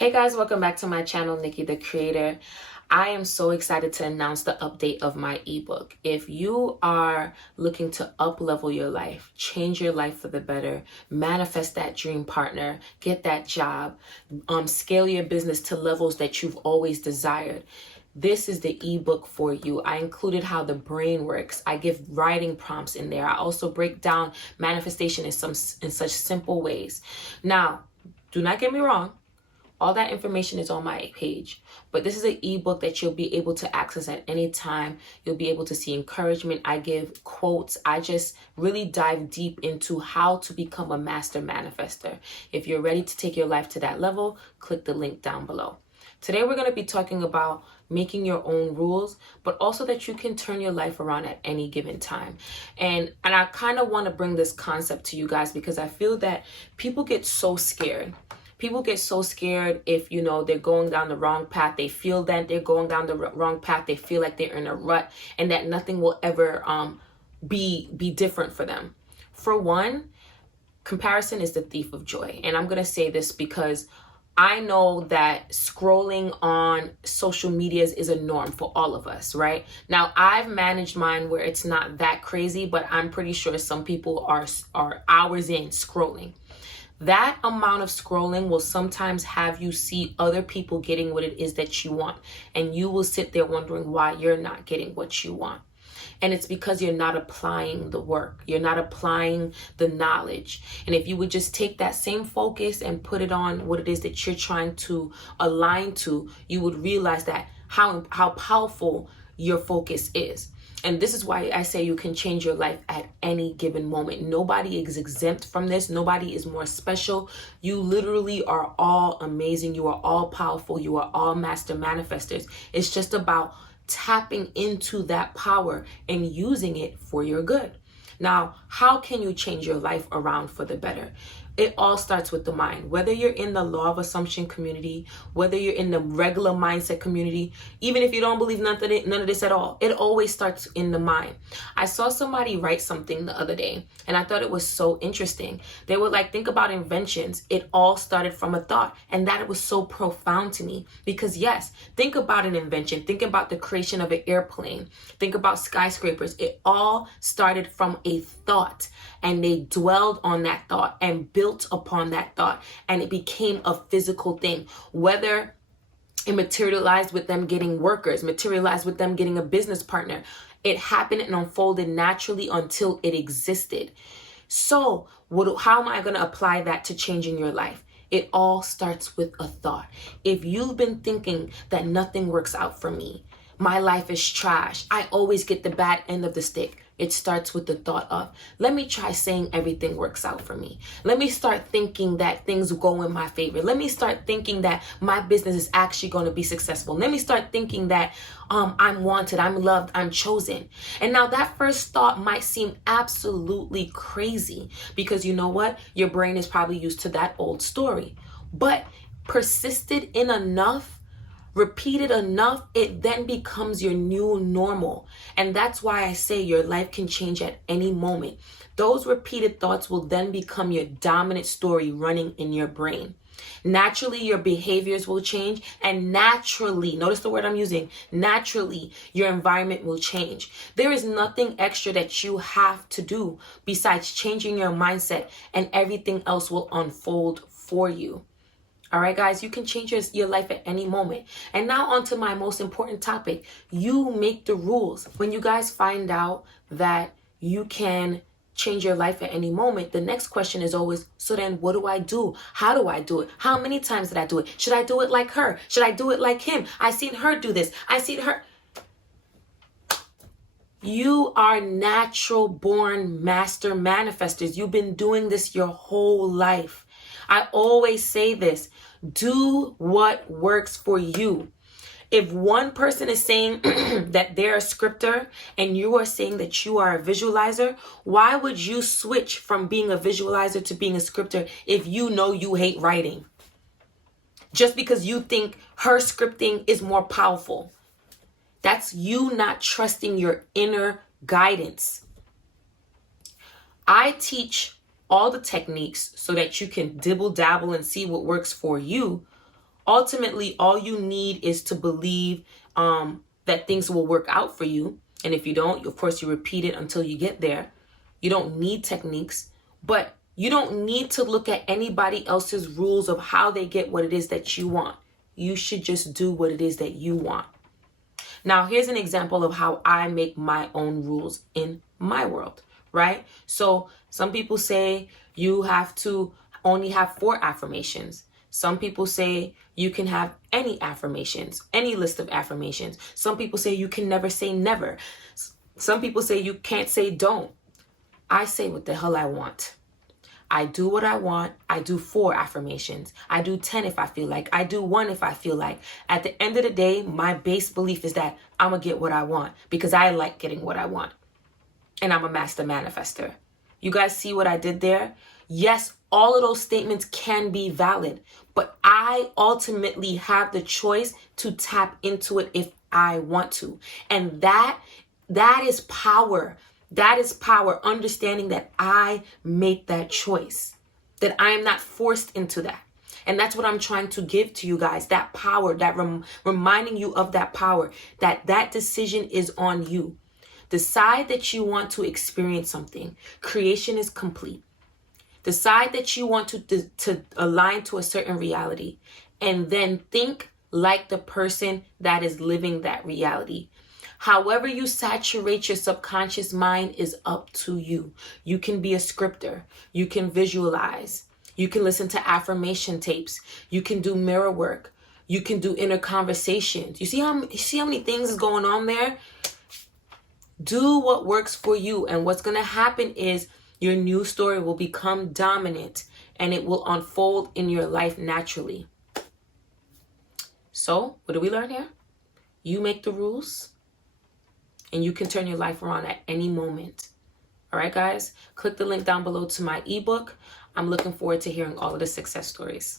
Hey guys, welcome back to my channel, Nikki the Creator. I am so excited to announce the update of my ebook. If you are looking to up-level your life, change your life for the better, manifest that dream partner, get that job, scale your business to levels that you've always desired, this is the ebook for you. I included how the brain works. I give writing prompts in there. I also break down manifestation in such simple ways. Now, do not get me wrong. All that information is on my page, but this is an ebook that you'll be able to access at any time. You'll be able to see encouragement. I give quotes. I just really dive deep into how to become a master manifester. If you're ready to take your life to that level, click the link down below. Today, we're going to be talking about making your own rules, but also that you can turn your life around at any given time. And I kind of want to bring this concept to you guys because I feel that people get so scared. People get so scared if, they're going down the wrong path. They feel that they're going down the wrong path. They feel like they're in a rut and that nothing will ever be different for them. For one, comparison is the thief of joy. And I'm going to say this because I know that scrolling on social medias is a norm for all of us, right? Now, I've managed mine where it's not that crazy, but I'm pretty sure some people are hours in scrolling. That amount of scrolling will sometimes have you see other people getting what it is that you want. And you will sit there wondering why you're not getting what you want. And it's because you're not applying the work. You're not applying the knowledge. And if you would just take that same focus and put it on what it is that you're trying to align to, you would realize that how powerful your focus is. And this is why I say you can change your life at any given moment. Nobody is exempt from this. Nobody is more special. You literally are all amazing. You are all powerful. You are all master manifestors. It's just about tapping into that power and using it for your good. Now, how can you change your life around for the better? It all starts with the mind. Whether you're in the law of assumption community, whether you're in the regular mindset community, even if you don't believe none of this at all, it always starts in the mind. I saw somebody write something the other day, and I thought it was so interesting. They were like, think about inventions. It all started from a thought, and that was so profound to me because yes, think about an invention. Think about the creation of an airplane. Think about skyscrapers. It all started from a thought, and they dwelled on that thought and built upon that thought, and it became a physical thing. Whether it materialized with them getting workers, materialized with them getting a business partner, it happened and unfolded naturally until it existed. So how am I going to apply that to changing your life? It all starts with a thought. If you've been thinking that nothing works out for me, my life is trash, I always get the bad end of the stick, it starts with the thought of, let me try saying everything works out for me. Let me start thinking that things go in my favor. Let me start thinking that my business is actually going to be successful. Let me start thinking that I'm wanted, I'm loved, I'm chosen. And now that first thought might seem absolutely crazy because you know what? Your brain is probably used to that old story. But persisted in enough, repeated enough, it then becomes your new normal. And that's why I say your life can change at any moment. Those repeated thoughts will then become your dominant story running in your brain. Naturally, your behaviors will change, and naturally, notice the word I'm using, naturally, your environment will change. There is nothing extra that you have to do besides changing your mindset, and everything else will unfold for you. All right, guys, you can change your life at any moment. And now on to my most important topic. You make the rules. When you guys find out that you can change your life at any moment, the next question is always, so then what do I do? How do I do it? How many times did I do it? Should I do it like her? Should I do it like him? I seen her do this. I seen her. You are natural born master manifestors. You've been doing this your whole life. I always say this, do what works for you. If one person is saying that they're a scripter and you are saying that you are a visualizer, why would you switch from being a visualizer to being a scripter if you know you hate writing? Just because you think her scripting is more powerful. That's you not trusting your inner guidance. I teach all the techniques so that you can dibble dabble and see what works for you. Ultimately, all you need is to believe that things will work out for you. And if you don't, of course, you repeat it until you get there. You don't need techniques, but you don't need to look at anybody else's rules of how they get what it is that you want. You should just do what it is that you want. Now, here's an example of how I make my own rules in my world, right? So some people say you have to only have 4 affirmations. Some people say you can have any affirmations, any list of affirmations. Some people say you can never say never. Some people say you can't say don't. I say what the hell I want. I do what I want. I do 4 affirmations. I do 10 if I feel like. I do 1 if I feel like. At the end of the day, my base belief is that I'm going to get what I want because I like getting what I want. And I'm a master manifestor. You guys see what I did there? Yes, all of those statements can be valid, but I ultimately have the choice to tap into it if I want to. And that is power. That is power, understanding that I make that choice, that I am not forced into that. And that's what I'm trying to give to you guys, that power, that reminding you of that power, that decision is on you. Decide that you want to experience something. Creation is complete. Decide that you want to align to a certain reality, and then think like the person that is living that reality. However you saturate your subconscious mind is up to you. You can be a scripter. You can visualize. You can listen to affirmation tapes. You can do mirror work. You can do inner conversations. You see how many things is going on there? Do what works for you. And what's going to happen is your new story will become dominant and it will unfold in your life naturally. So, what do we learn here? You make the rules and you can turn your life around at any moment. All right, guys, click the link down below to my ebook. I'm looking forward to hearing all of the success stories.